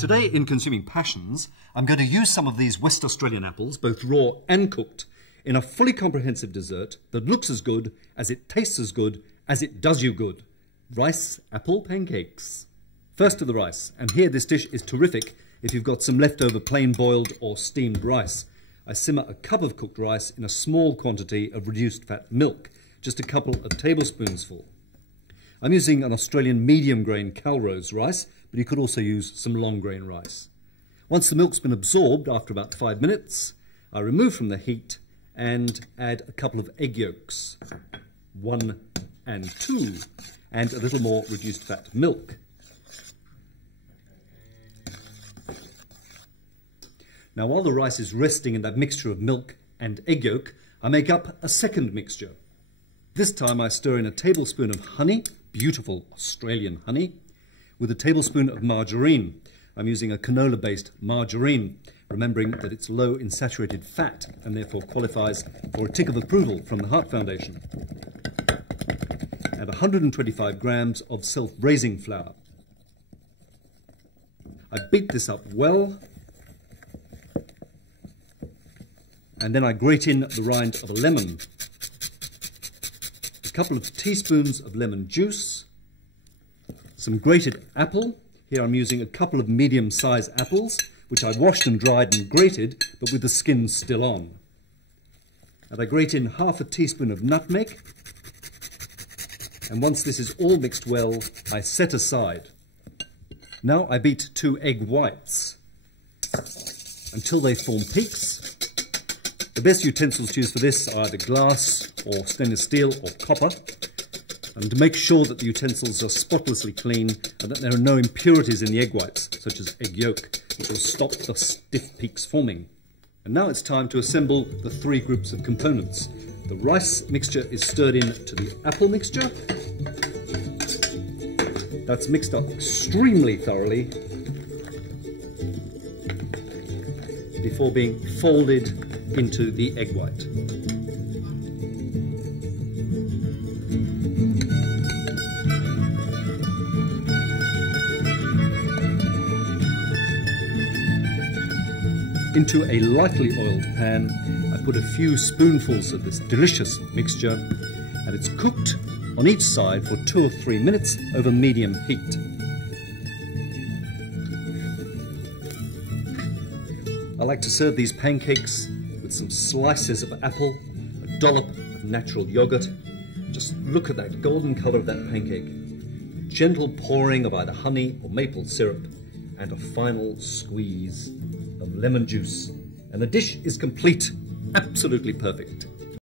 Today in Consuming Passions, I'm going to use some of these West Australian apples, both raw and cooked, in a fully comprehensive dessert that looks as good as it tastes as good as it does you good. Rice apple pancakes. First to the rice, and here this dish is terrific if you've got some leftover plain boiled or steamed rice. I simmer a cup of cooked rice in a small quantity of reduced fat milk, just a couple of tablespoons full. I'm using an Australian medium grain Calrose rice, but you could also use some long grain rice. Once the milk's been absorbed after about 5 minutes, I remove from the heat and add a couple of egg yolks, 1 and 2, and a little more reduced fat milk. Now while the rice is resting in that mixture of milk and egg yolk, I make up a second mixture. This time I stir in a tablespoon of honey, beautiful Australian honey, with a tablespoon of margarine. I'm using a canola-based margarine, remembering that it's low in saturated fat and therefore qualifies for a tick of approval from the Heart Foundation. And 125 grams of self-raising flour. I beat this up well, and then I grate in the rind of a lemon, a couple of teaspoons of lemon juice, some grated apple. Here I'm using a couple of medium-sized apples, which I washed and dried and grated, but with the skin still on. And I grate in half a teaspoon of nutmeg, and once this is all mixed well, I set aside. Now I beat 2 egg whites until they form peaks. The best utensils to use for this are either glass or stainless steel or copper. And to make sure that the utensils are spotlessly clean and that there are no impurities in the egg whites, such as egg yolk, which will stop the stiff peaks forming. And now it's time to assemble the 3 groups of components. The rice mixture is stirred in to the apple mixture. That's mixed up extremely thoroughly before being folded into the egg white. Into a lightly oiled pan, I put a few spoonfuls of this delicious mixture, and it's cooked on each side for 2 or 3 minutes over medium heat. I like to serve these pancakes with some slices of apple, a dollop of natural yogurt. Just look at that golden colour of that pancake. A gentle pouring of either honey or maple syrup, and a final squeeze of lemon juice. And the dish is complete. Absolutely perfect.